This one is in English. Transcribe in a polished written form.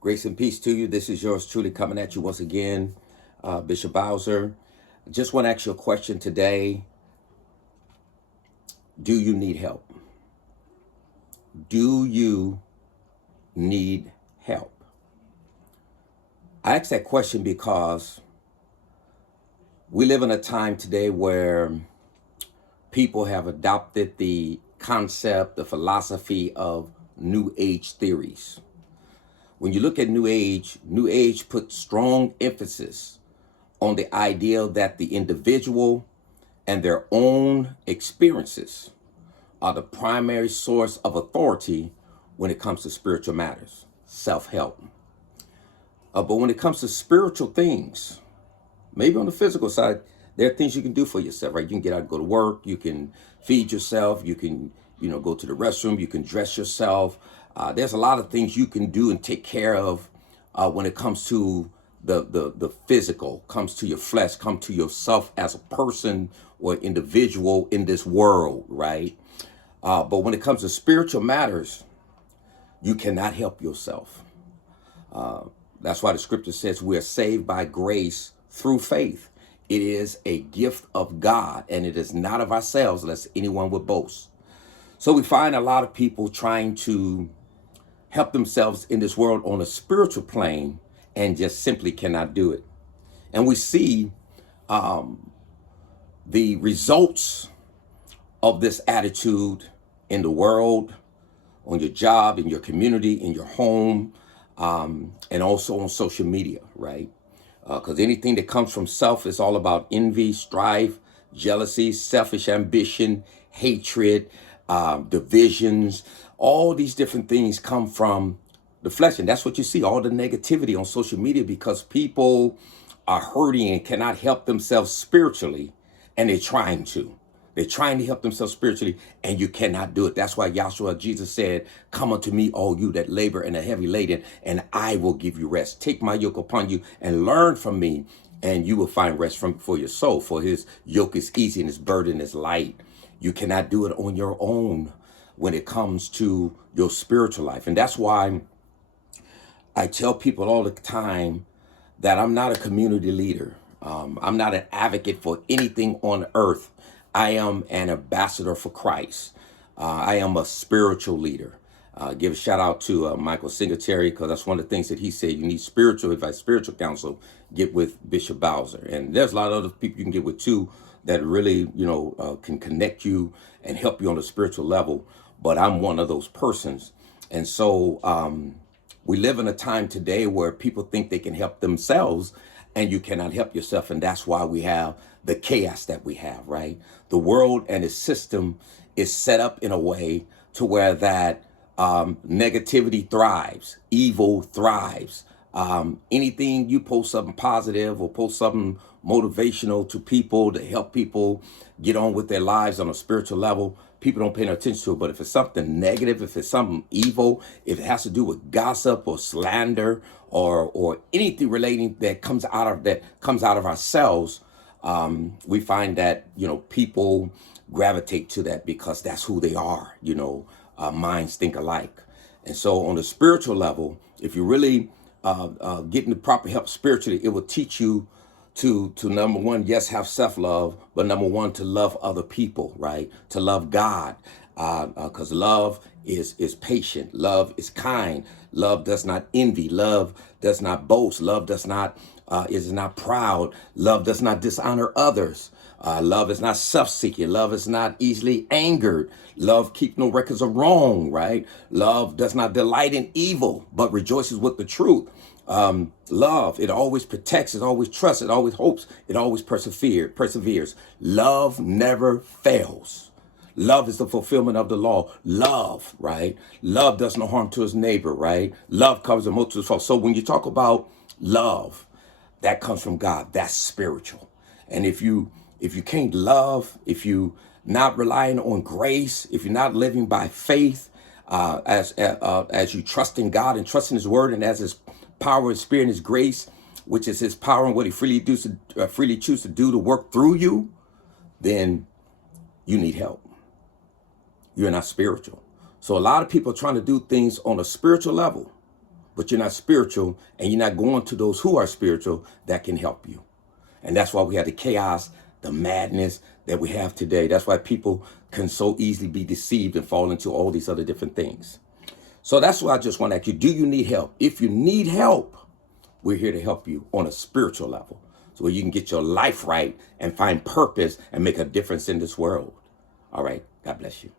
Grace and peace to you. This is yours truly coming at you once again, Bishop Bowser. Just want to ask you a question today. Do you need help? Do you need help? I ask that question because we live in a time today where people have adopted the concept, the philosophy of New Age theories. When you look at New Age puts strong emphasis on the idea that the individual and their own experiences are the primary source of authority when it comes to spiritual matters, self-help. But when it comes to spiritual things, maybe on the physical side, there are things you can do for yourself, right? You can get out and go to work, you can feed yourself, you can, go to the restroom, you can dress yourself. There's a lot of things you can do and take care of when it comes to the physical, comes to your flesh, come to yourself as a person or individual in this world, right? But when it comes to spiritual matters, you cannot help yourself. That's why the scripture says we are saved by grace through faith. It is a gift of God, and it is not of ourselves, lest anyone would boast. So we find a lot of people trying to help themselves in this world on a spiritual plane and just simply cannot do it. And we see the results of this attitude in the world, on your job, in your community, in your home, and also on social media, right? Because anything that comes from self is all about envy, strife, jealousy, selfish ambition, hatred, divisions. All these different things come from the flesh. And that's what you see, all the negativity on social media, because people are hurting and cannot help themselves spiritually, and they're trying to. They're trying to help themselves spiritually, and you cannot do it. That's why Yahshua, Jesus said, come unto me, all you that labor and are heavy laden, and I will give you rest. Take my yoke upon you and learn from me, and you will find rest for your soul. For his yoke is easy and his burden is light. You cannot do it on your own when it comes to your spiritual life. And that's why I tell people all the time that I'm not a community leader. I'm not an advocate for anything on earth. I am an ambassador for Christ. I am a spiritual leader. Give a shout out to Michael Singletary, because that's one of the things that he said. You need spiritual advice, spiritual counsel. Get with Bishop Bowser. And there's a lot of other people you can get with too that really, can connect you and help you on a spiritual level. But I'm one of those persons. And so we live in a time today where people think they can help themselves, and you cannot help yourself. And that's why we have the chaos that we have, right? The world and its system is set up in a way to where that negativity thrives, evil thrives. Anything you post something positive or post something motivational to people to help people get on with their lives on a spiritual level, people don't pay no attention to it. But if it's something negative, if it's something evil, if it has to do with gossip or slander or anything relating that comes out of ourselves, we find that people gravitate to that because that's who they are. Minds think alike. And so on the spiritual level, if you really getting the proper help spiritually, it will teach you to number one, yes, have self-love, but number one, to love other people, right? To love God, because love is patient, love is kind, love does not envy, love does not boast, love does not is not proud, love does not dishonor others. Love is not self-seeking. Love is not easily angered. Love keeps no records of wrong, right? Love does not delight in evil, but rejoices with the truth. Love, it always protects, it always trusts, it always hopes, it always perseveres. Love never fails. Love is the fulfillment of the law. Love, right? Love does no harm to his neighbor, right? Love covers a multitude of faults. So when you talk about love, that comes from God. That's spiritual. And if you can't love, if you not relying on grace, if you're not living by faith, as you trust in God and trust in his word, and as his power, his spirit, and his grace, which is his power and what he freely chooses to do to work through you, then you need help. You're not spiritual. So a lot of people are trying to do things on a spiritual level, but you're not spiritual, and you're not going to those who are spiritual that can help you. And that's why we have the chaos, the madness that we have today. That's why people can so easily be deceived and fall into all these other different things. So that's why I just want to ask you, do you need help? If you need help, we're here to help you on a spiritual level, so you can get your life right and find purpose and make a difference in this world. All right. God bless you.